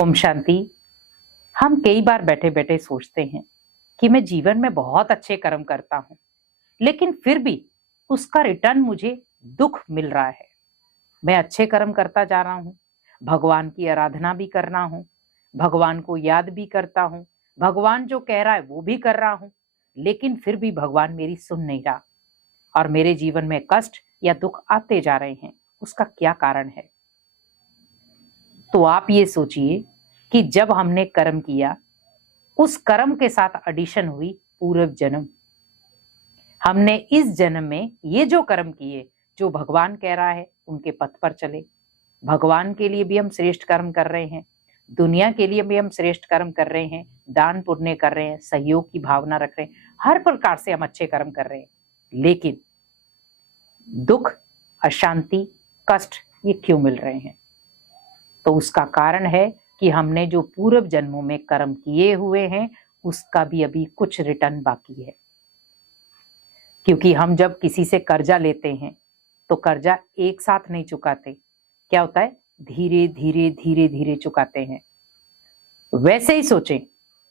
ओम शांति। हम कई बार बैठे बैठे सोचते हैं कि मैं जीवन में बहुत अच्छे कर्म करता हूँ, लेकिन फिर भी उसका रिटर्न मुझे दुख मिल रहा है। मैं अच्छे कर्म करता जा रहा हूँ, भगवान की आराधना भी कर रहा हूँ, भगवान को याद भी करता हूँ, भगवान जो कह रहा है वो भी कर रहा हूँ, लेकिन फिर भी भगवान मेरी सुन नहीं रहा और मेरे जीवन में कष्ट या दुख आते जा रहे हैं। उसका क्या कारण है? तो आप ये सोचिए कि जब हमने कर्म किया, उस कर्म के साथ एडिशन हुई पूर्व जन्म। हमने इस जन्म में ये जो कर्म किए, जो भगवान कह रहा है उनके पथ पर चले। भगवान के लिए भी हम श्रेष्ठ कर्म कर रहे हैं, दुनिया के लिए भी हम श्रेष्ठ कर्म कर रहे हैं, दान पुण्य कर रहे हैं, सहयोग की भावना रख रहे हैं, हर प्रकार से हम अच्छे कर्म कर रहे हैं, लेकिन दुख, अशांति, कष्ट ये क्यों मिल रहे हैं? तो उसका कारण है कि हमने जो पूर्व जन्मों में कर्म किए हुए हैं उसका भी अभी कुछ रिटर्न बाकी है। क्योंकि हम जब किसी से कर्जा लेते हैं तो कर्जा एक साथ नहीं चुकाते, क्या होता है, धीरे धीरे धीरे धीरे चुकाते हैं। वैसे ही सोचें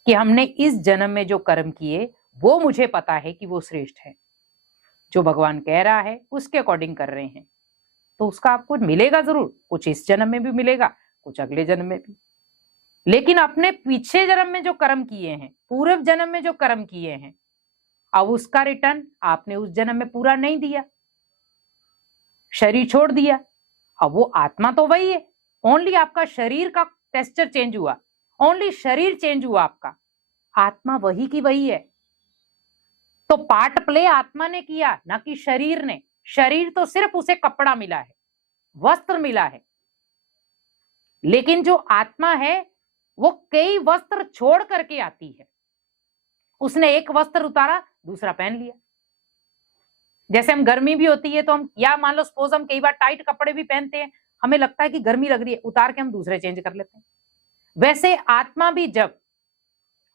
कि हमने इस जन्म में जो कर्म किए वो मुझे पता है कि वो श्रेष्ठ है, जो भगवान कह रहा है उसके अकॉर्डिंग कर रहे हैं, तो उसका आपको मिलेगा जरूर। कुछ इस जन्म में भी मिलेगा, कुछ अगले जन्म में भी। लेकिन अपने पीछे जन्म में जो कर्म किए हैं, पूर्व जन्म में जो कर्म किए हैं, अब उसका रिटर्न आपने उस जन्म में पूरा नहीं दिया, शरीर छोड़ दिया। अब वो आत्मा तो वही है, ओनली आपका शरीर का टेक्सचर चेंज हुआ, ओनली शरीर चेंज हुआ, आपका आत्मा वही की वही है। तो पार्ट प्ले आत्मा ने किया, ना कि शरीर ने। शरीर तो सिर्फ उसे कपड़ा मिला है, वस्त्र मिला है, लेकिन जो आत्मा है वो कई वस्त्र छोड़ करके आती है। उसने एक वस्त्र उतारा, दूसरा पहन लिया। जैसे हम गर्मी भी होती है तो हम, या मान लो सपोज हम कई बार टाइट कपड़े भी पहनते हैं, हमें लगता है कि गर्मी लग रही है, उतार के हम दूसरे चेंज कर लेते हैं। वैसे आत्मा भी जब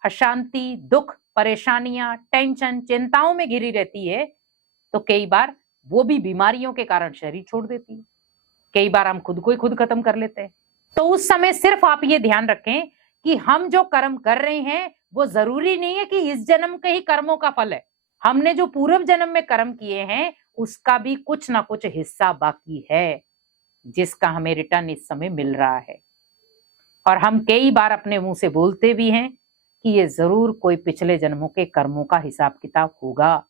अशांति, दुख, परेशानियां, टेंशन, चिंताओं में घिरी रहती है तो कई बार वो भी बीमारियों के कारण शरीर छोड़ देती है। कई बार हम खुद को ही खुद खत्म कर लेते हैं। तो उस समय सिर्फ आप ये ध्यान रखें कि हम जो कर्म कर रहे हैं वो जरूरी नहीं है कि इस जन्म के ही कर्मों का फल है। हमने जो पूर्व जन्म में कर्म किए हैं उसका भी कुछ ना कुछ हिस्सा बाकी है, जिसका हमें रिटर्न इस समय मिल रहा है। और हम कई बार अपने मुंह से बोलते भी हैं कि ये जरूर कोई पिछले जन्मों के कर्मों का हिसाब किताब होगा,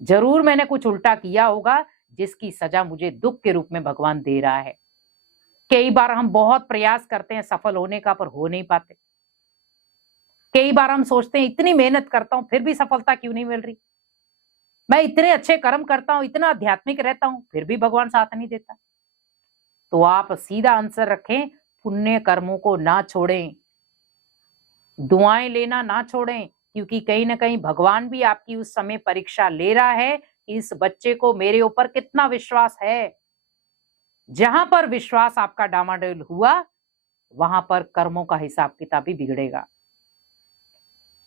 जरूर मैंने कुछ उल्टा किया होगा जिसकी सजा मुझे दुख के रूप में भगवान दे रहा है। कई बार हम बहुत प्रयास करते हैं सफल होने का, पर हो नहीं पाते। कई बार हम सोचते हैं इतनी मेहनत करता हूं फिर भी सफलता क्यों नहीं मिल रही, मैं इतने अच्छे कर्म करता हूं, इतना आध्यात्मिक रहता हूं, फिर भी भगवान साथ नहीं देता। तो आप सीधा आंसर रखें, पुण्य कर्मों को ना छोड़ें, दुआएं लेना ना छोड़ें, क्योंकि कहीं ना कहीं भगवान भी आपकी उस समय परीक्षा ले रहा है कि इस बच्चे को मेरे ऊपर कितना विश्वास है। जहां पर विश्वास आपका डामाडोल हुआ वहां पर कर्मों का हिसाब किताब भी बिगड़ेगा,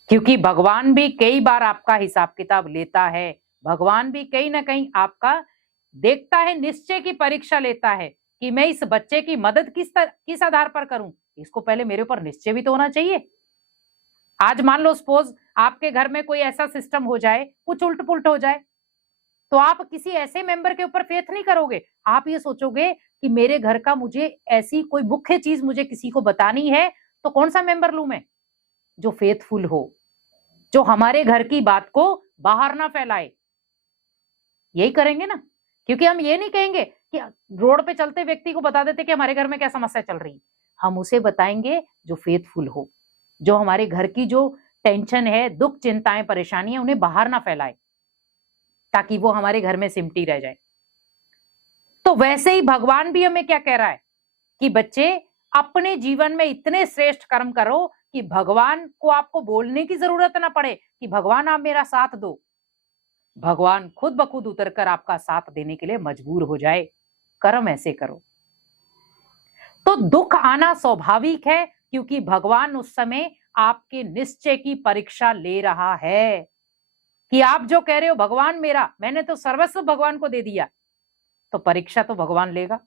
क्योंकि भगवान भी कई बार आपका हिसाब किताब लेता है। भगवान भी कहीं ना कहीं आपका देखता है, निश्चय की परीक्षा लेता है कि मैं इस बच्चे की मदद किस आधार पर करूं। इसको पहले मेरे ऊपर निश्चय भी तो होना चाहिए। आज मान लो सपोज आपके घर में कोई ऐसा सिस्टम हो जाए, कुछ उल्ट पुल्ट हो जाए, तो आप किसी ऐसे मेंबर के ऊपर फेथ नहीं करोगे। आप ये सोचोगे कि मेरे घर का मुझे ऐसी कोई मुख्य चीज मुझे किसी को बतानी है, तो कौन सा मेंबर लूं मैं? जो फेथफुल हो, जो हमारे घर की बात को बाहर ना फैलाए। यही करेंगे ना, क्योंकि हम ये नहीं कहेंगे कि रोड पे चलते व्यक्ति को बता देते कि हमारे घर में क्या समस्या चल रही है। हम उसे बताएंगे जो फेथफुल हो, जो हमारे घर की जो टेंशन है, दुख, चिंताएं, परेशानियां, उन्हें बाहर ना फैलाए, ताकि वो हमारे घर में सिमटी रह जाए। तो वैसे ही भगवान भी हमें क्या कह रहा है कि बच्चे अपने जीवन में इतने श्रेष्ठ कर्म करो कि भगवान को आपको बोलने की जरूरत ना पड़े कि भगवान आप मेरा साथ दो। भगवान खुद ब खुद उतरकर आपका साथ देने के लिए मजबूर हो जाए। कर्म ऐसे करो। तो दुख आना स्वाभाविक है, क्योंकि भगवान उस समय आपके निश्चय की परीक्षा ले रहा है कि आप जो कह रहे हो भगवान मेरा, मैंने तो सर्वस्व भगवान को दे दिया, तो परीक्षा तो भगवान लेगा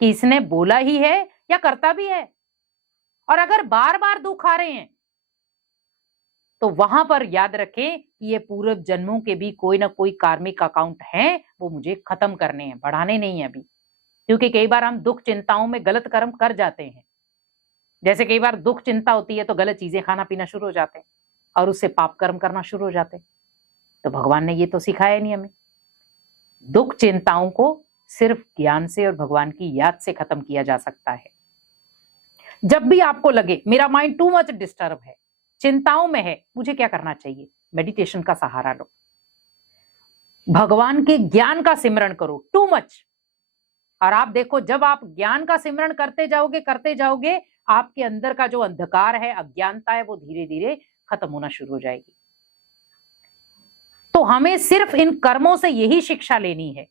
कि इसने बोला ही है या करता भी है। और अगर बार बार दुख आ रहे हैं तो वहां पर याद रखें कि ये पूर्व जन्मों के भी कोई ना कोई कार्मिक अकाउंट हैं, वो मुझे खत्म करने हैं, बढ़ाने नहीं है अभी। क्योंकि कई बार हम दुख चिंताओं में गलत कर्म कर जाते हैं। जैसे कई बार दुख चिंता होती है तो गलत चीजें खाना पीना शुरू हो जाते हैं और उससे पाप कर्म करना शुरू हो जाते हैं। तो भगवान ने ये तो सिखाया नहीं हमें। दुख चिंताओं को सिर्फ ज्ञान से और भगवान की याद से खत्म किया जा सकता है। जब भी आपको लगे मेरा माइंड टू मच डिस्टर्ब है, चिंताओं में है, मुझे क्या करना चाहिए? मेडिटेशन का सहारा लो, भगवान के ज्ञान का सिमरण करो टू मच। और आप देखो, जब आप ज्ञान का सिमरण करते जाओगे, आपके अंदर का जो अंधकार है, अज्ञानता है, वो धीरे धीरे खत्म होना शुरू हो जाएगी। तो हमें सिर्फ इन कर्मों से यही शिक्षा लेनी है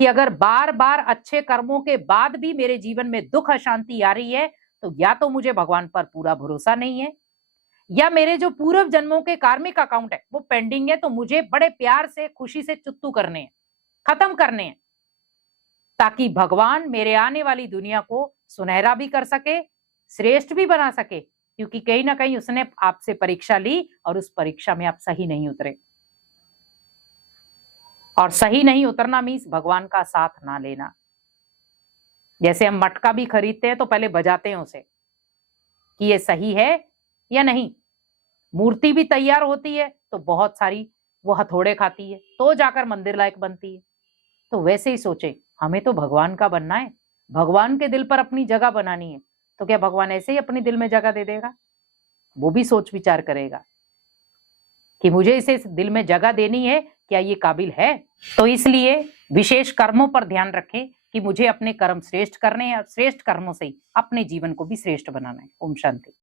कि अगर बार बार अच्छे कर्मों के बाद भी मेरे जीवन में दुख अशांति आ रही है, तो या तो मुझे भगवान पर पूरा भरोसा नहीं है, या मेरे जो पूर्व जन्मों के कार्मिक अकाउंट है वो पेंडिंग है। तो मुझे बड़े प्यार से, खुशी से चुत्तू करने हैं, खत्म करने हैं, ताकि भगवान मेरे आने वाली दुनिया को सुनहरा भी कर सके, श्रेष्ठ भी बना सके। क्योंकि कहीं ना कहीं उसने आपसे परीक्षा ली और उस परीक्षा में आप सही नहीं उतरे। और सही नहीं उतरना मीन्स भगवान का साथ ना लेना। जैसे हम मटका भी खरीदते हैं तो पहले बजाते हैं उसे कि ये सही है या नहीं। मूर्ति भी तैयार होती है तो बहुत सारी वो हथौड़े खाती है तो जाकर मंदिर लायक बनती है। तो वैसे ही सोचे, हमें तो भगवान का बनना है, भगवान के दिल पर अपनी जगह बनानी है। तो क्या भगवान ऐसे ही अपने दिल में जगह दे देगा? वो भी सोच विचार करेगा कि मुझे इसे इस दिल में जगह देनी है, क्या ये काबिल है? तो इसलिए विशेष कर्मों पर ध्यान रखें कि मुझे अपने कर्म श्रेष्ठ करने हैं और श्रेष्ठ कर्मों से ही अपने जीवन को भी श्रेष्ठ बनाना है। ओम शांति।